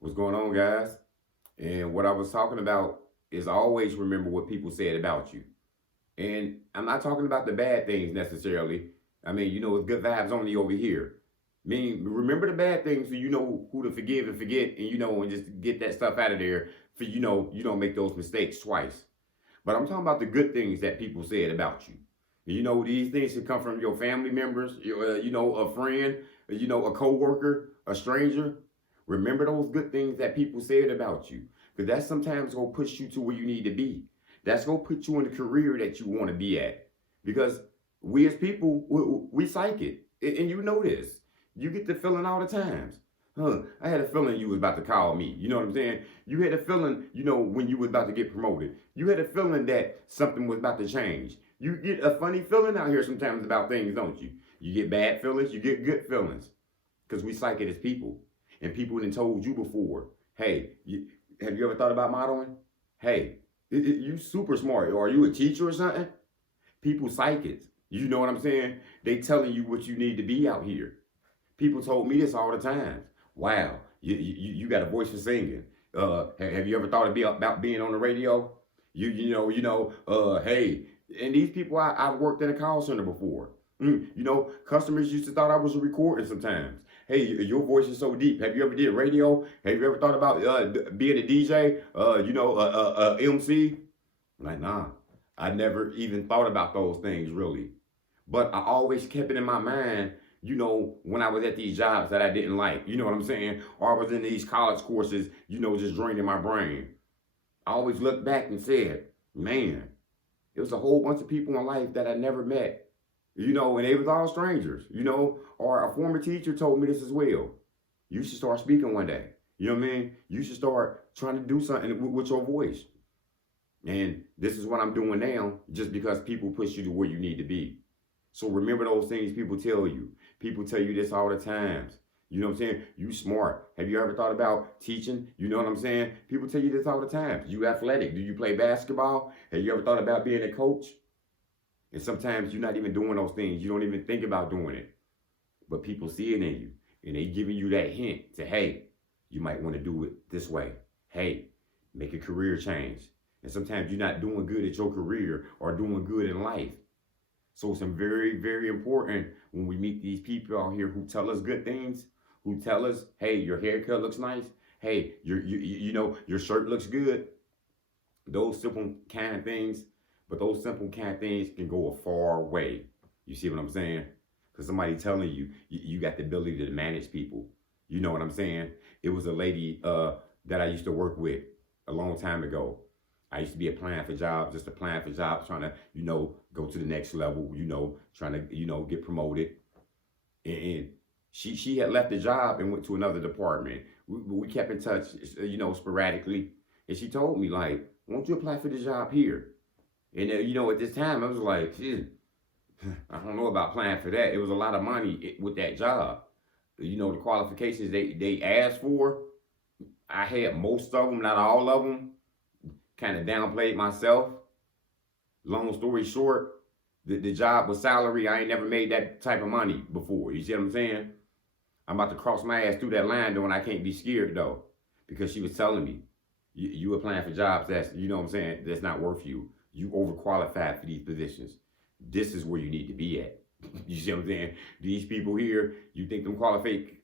What's going on, guys? And what I was talking about is always remember what people said about you. And I'm not talking about the bad things necessarily. I mean, it's good vibes only over here. I mean, remember the bad things so you know who to forgive and forget, and and just get that stuff out of there for you don't make those mistakes twice. But I'm talking about the good things that people said about you. These things can come from your family members, a friend, a coworker, a stranger. Remember those good things that people said about you, because that sometimes gonna push you to where you need to be. That's gonna put you in the career that you want to be at. Because we as people, we psychic, and you know this. You get the feeling all the times. I had a feeling you was about to call me. You know what I'm saying? You had a feeling, when you was about to get promoted. You had a feeling that something was about to change. You get a funny feeling out here sometimes about things, don't you? You get bad feelings, you get good feelings. Because we psychic as people. And people have told you before, hey, have you ever thought about modeling? Hey, you super smart. Or are you a teacher or something? People psychics. You know what I'm saying? They telling you what you need to be out here. People told me this all the time. Wow, you got a voice for singing. Have you ever thought about being on the radio? Hey, and these people I've worked in a call center before. Customers used to thought I was a recording sometimes. Hey, your voice is so deep. Have you ever did radio? Have you ever thought about being a DJ? MC? Like, nah, I never even thought about those things really. But I always kept it in my mind, when I was at these jobs that I didn't like, you know what I'm saying? Or I was in these college courses, just draining my brain. I always looked back and said, man, it was a whole bunch of people in life that I never met, and they was all strangers, or a former teacher told me this as well. You should start speaking one day. You know what I mean? You should start trying to do something with your voice. And this is what I'm doing now just because people push you to where you need to be. So remember those things people tell you. People tell you this all the times. You know what I'm saying? You smart. Have you ever thought about teaching? You know what I'm saying? People tell you this all the time. You athletic. Do you play basketball? Have you ever thought about being a coach? And sometimes you're not even doing those things. You don't even think about doing it. But people see it in you. And they giving you that hint to, hey, you might want to do it this way. Hey, make a career change. And sometimes you're not doing good at your career or doing good in life. So it's very, very important when we meet these people out here who tell us good things, who tell us, hey, your haircut looks nice. Hey, your shirt looks good. Those simple kind of things, but those simple kind of things can go a far way. You see what I'm saying? Because somebody telling you, you got the ability to manage people. You know what I'm saying? It was a lady that I used to work with a long time ago. I used to be applying for jobs, trying to, go to the next level, trying to, get promoted. And she had left the job and went to another department. We kept in touch, sporadically. And she told me, like, won't you apply for the job here? And, at this time, I was like, I don't know about applying for that. It was a lot of money with that job. The qualifications they asked for, I had most of them, not all of them. Kind of downplayed myself. Long story short, the job was salary. I ain't never made that type of money before. You see what I'm saying? I'm about to cross my ass through that line though, and I can't be scared though. Because she was telling me, you applying for jobs that's, what I'm saying, that's not worth you. You overqualified for these positions. This is where you need to be at. You see what I'm saying? These people here, you think them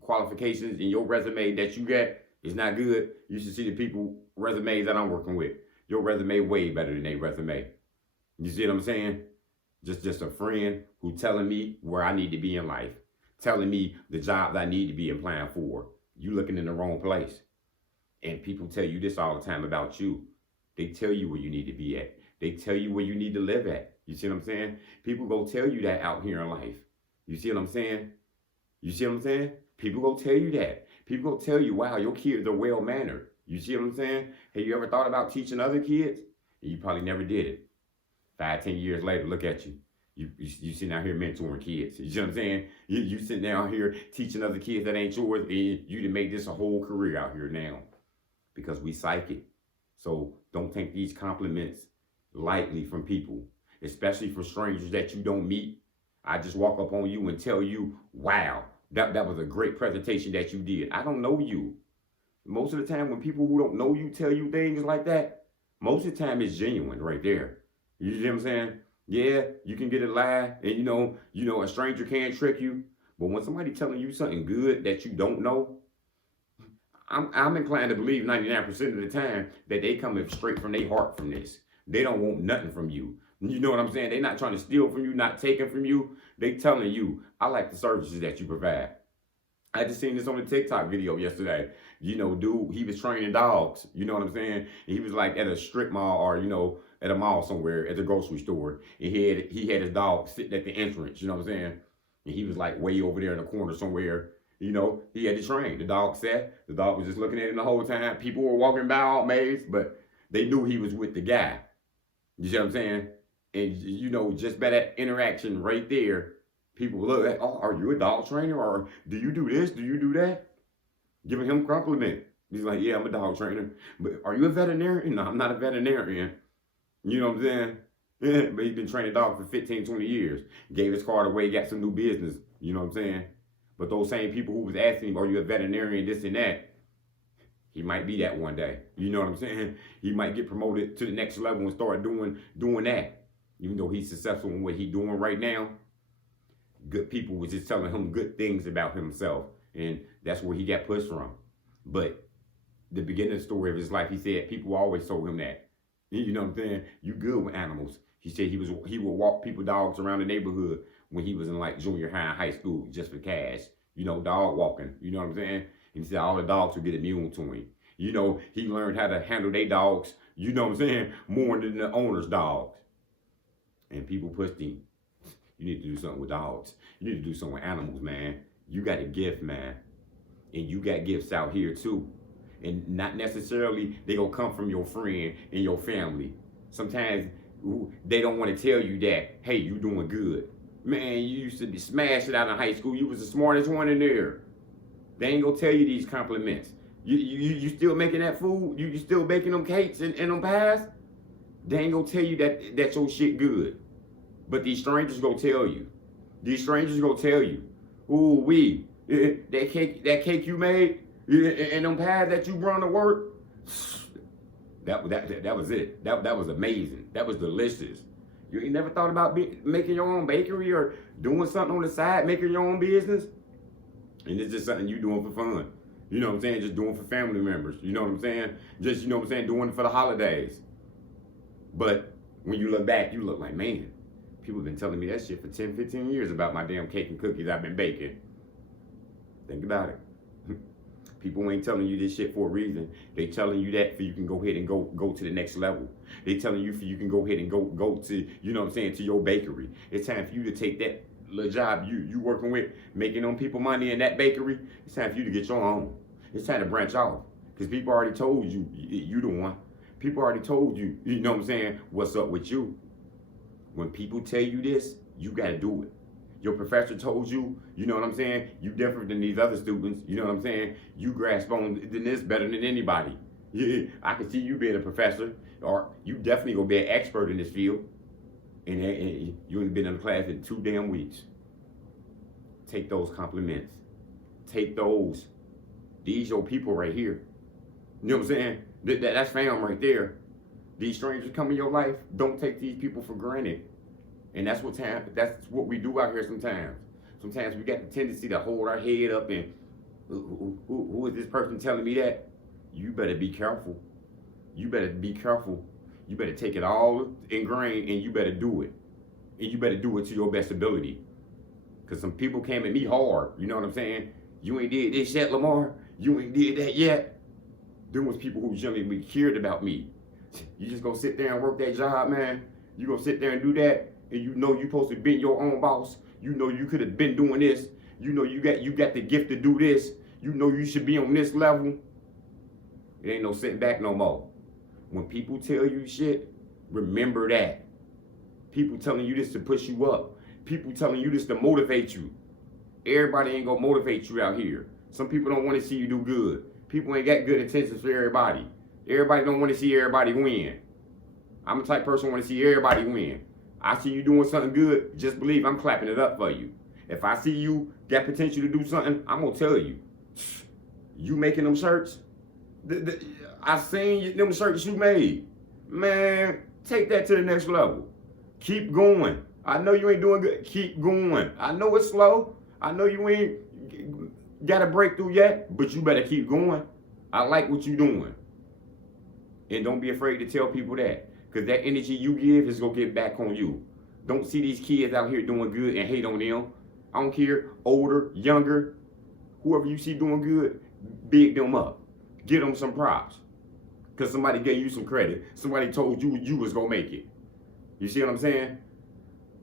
qualifications in your resume that you got is not good. You should see the people resumes that I'm working with. Your resume way better than their resume. You see what I'm saying? Just a friend who telling me where I need to be in life, telling me the jobs I need to be applying for. You looking in the wrong place. And people tell you this all the time about you. They tell you where you need to be at. They tell you where you need to live at. You see what I'm saying? People go tell you that out here in life. You see what I'm saying? You see what I'm saying? People go tell you that. People go tell you, wow, your kids are well mannered. You see what I'm saying? Have you ever thought about teaching other kids? You probably never did it. 5, 10 years later, look at you. You sitting out here mentoring kids. You see what I'm saying? You sitting down here teaching other kids that ain't yours, and you done made this a whole career out here now. Because we psychic. So don't take these compliments lightly from people, especially for strangers that you don't meet. I just walk up on you and tell you, wow, that was a great presentation that you did. I don't know you. Most of the time, when people who don't know you tell you things like that, most of the time it's genuine right there. You see what I'm saying? Yeah, you can get a lie, and a stranger can't trick you. But when somebody telling you something good that you don't know, I'm inclined to believe 99% of the time that they coming straight from their heart from this. They don't want nothing from you. You know what I'm saying? They not trying to steal from you, not taking from you. They telling you, I like the services that you provide. I just seen this on a TikTok video yesterday. Dude, he was training dogs. You know what I'm saying? He was like at a strip mall or, at a mall somewhere at the grocery store. And he had his dog sitting at the entrance, you know what I'm saying? And he was like way over there in the corner somewhere. He had to train. The dog sat. The dog was just looking at him the whole time. People were walking by all amazed, but they knew he was with the guy. You see what I'm saying? And, just by that interaction right there, people look at, oh, are you a dog trainer? Or do you do this? Do you do that? Giving him a compliment. He's like, yeah, I'm a dog trainer. But are you a veterinarian? No, I'm not a veterinarian. You know what I'm saying? Yeah, but he's been training dogs for 15, 20 years. Gave his card away, got some new business. You know what I'm saying? But those same people who was asking him, are you a veterinarian, this and that, he might be that one day. You know what I'm saying? He might get promoted to the next level and start doing that. Even though he's successful in what he's doing right now, good people was just telling him good things about himself. And that's where he got pushed from. But the beginning of the story of his life, he said people always told him that. You know what I'm saying? You good with animals. He said he would walk people dogs around the neighborhood when he was in like junior high and high school just for cash. Dog walking. You know what I'm saying? And he said all the dogs would get immune to him. He learned how to handle their dogs, you know what I'm saying, more than the owner's dogs. And people pushed him. You need to do something with dogs. You need to do something with animals, man. You got a gift, man. And you got gifts out here too. And not necessarily they gonna come from your friend and your family. Sometimes they don't want to tell you that, hey, you doing good. Man, you used to be smashing out in high school. You was the smartest one in there. They ain't gonna tell you these compliments. You still making that food? You still baking them cakes and them pies? They ain't gonna tell you that your shit good. But these strangers gonna tell you. These strangers gonna tell you. Ooh, that cake you made and them pies that you brought to work. That was it. That was amazing. That was delicious. You ain't never thought about making your own bakery or doing something on the side, making your own business? And it's just something you doing for fun. You know what I'm saying? Just doing for family members. You know what I'm saying? Just, you know what I'm saying? Doing it for the holidays. But when you look back, you look like, man, people have been telling me that shit for 10, 15 years about my damn cake and cookies I've been baking. Think about it. People ain't telling you this shit for a reason. They telling you that so you can go ahead and go to the next level. They telling you so you can go ahead and go to, you know what I'm saying, to your bakery. It's time for you to take that little job you working with, making them people money in that bakery. It's time for you to get your own. It's time to branch off. Because people already told you the one. People already told you, you know what I'm saying, what's up with you. When people tell you this, you got to do it. Your professor told you, you know what I'm saying, you different than these other students, you know what I'm saying, you grasp on this better than anybody. Yeah, I can see you being a professor, or you definitely gonna be an expert in this field, and you ain't been in the class in 2 damn weeks. Take those compliments. Take those. These your people right here. You know what I'm saying? That's fam right there. These strangers come in your life, don't take these people for granted. And that's what we do out here sometimes. Sometimes we got the tendency to hold our head up and, who is this person telling me that? You better be careful. You better be careful. You better take it all ingrained and you better do it. And you better do it to your best ability. Because some people came at me hard, you know what I'm saying? You ain't did this yet, Lamar. You ain't did that yet. There was people who genuinely cared about me. You just gonna sit there and work that job, man. You gonna sit there and do that, and you know you supposed to be your own boss. You know you could have been doing this. You know you got the gift to do this. You know you should be on this level. It ain't no sitting back no more. When people tell you shit, remember that. People telling you this to push you up. People telling you this to motivate you. Everybody ain't gonna motivate you out here. Some people don't want to see you do good. People ain't got good intentions for everybody. Everybody don't want to see everybody win. I'm the type of person who want to see everybody win. I see you doing something good, just believe I'm clapping it up for you. If I see you got potential to do something, I'm going to tell you. You making them shirts, I seen them shirts you made. Man, take that to the next level. Keep going. I know you ain't doing good. Keep going. I know it's slow. I know you ain't got a breakthrough yet, but you better keep going. I like what you're doing. And don't be afraid to tell people that. Because that energy you give is going to get back on you. Don't see these kids out here doing good and hate on them. I don't care, older, younger, whoever you see doing good, big them up. Give them some props. Because somebody gave you some credit. Somebody told you you was going to make it. You see what I'm saying?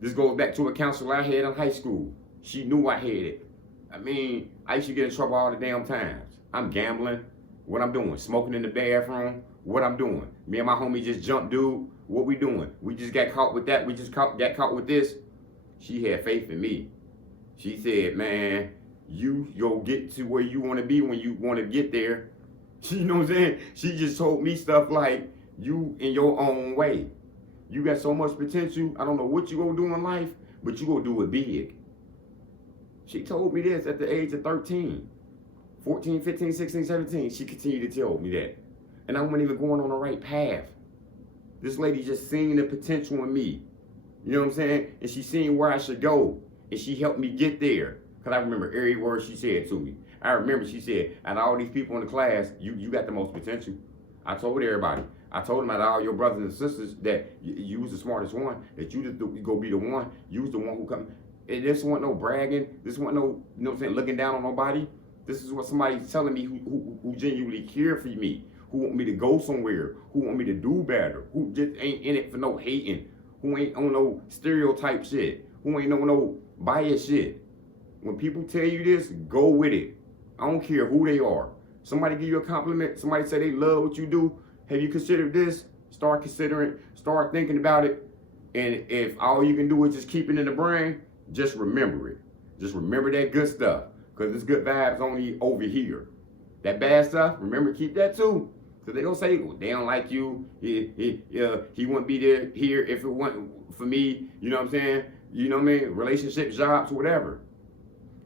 This goes back to a counselor I had in high school. She knew I had it. I mean, I used to get in trouble all the damn times. I'm gambling. What I'm doing? Smoking in the bathroom. What I'm doing? Me and my homie just jumped, dude. What we doing? We just got caught with that. We just got caught with this. She had faith in me. She said, man, you'll get to where you want to be when you want to get there. You know what I'm saying? She just told me stuff like, you in your own way. You got so much potential. I don't know what you gonna do in life, but you gonna do it big. She told me this at the age of 13, 14, 15, 16, 17. She continued to tell me that. And I wasn't even going on the right path. This lady just seen the potential in me. You know what I'm saying? And she seen where I should go. And she helped me get there. Because I remember every word she said to me. I remember she said, out of all these people in the class, you got the most potential. I told everybody. I told them out of all your brothers and sisters that you was the smartest one, that you just go be the one. You was the one who come. And this wasn't no bragging. This wasn't no, you know what I'm saying, looking down on nobody. This is what somebody's telling me who genuinely care for me, who want me to go somewhere, who want me to do better, who just ain't in it for no hating, who ain't on no stereotype shit, who ain't on no bias shit. When people tell you this, go with it. I don't care who they are. Somebody give you a compliment, somebody say they love what you do. Have you considered this? Start considering, start thinking about it. And if all you can do is just keep it in the brain, just remember it. Just remember that good stuff. Because this good vibes only over here. That bad stuff, remember, keep that too. Because they gonna say, well, they don't like you. He wouldn't be there here if it wasn't for me. You know what I'm saying? You know what I mean? Relationships, jobs, whatever.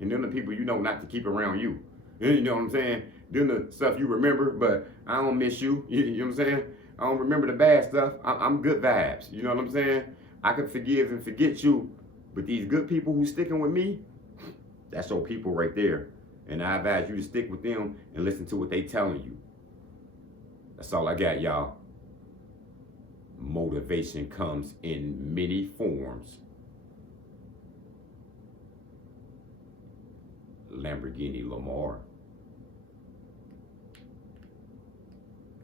And then the people you know not to keep around you. You know what I'm saying? Then the stuff you remember, but I don't miss you. You know what I'm saying? I don't remember the bad stuff. I'm good vibes. You know what I'm saying? I can forgive and forget you. But these good people who sticking with me, that's your people right there. And I advise you to stick with them and listen to what they telling you. That's all I got, y'all. Motivation comes in many forms. Lamborghini Lamar.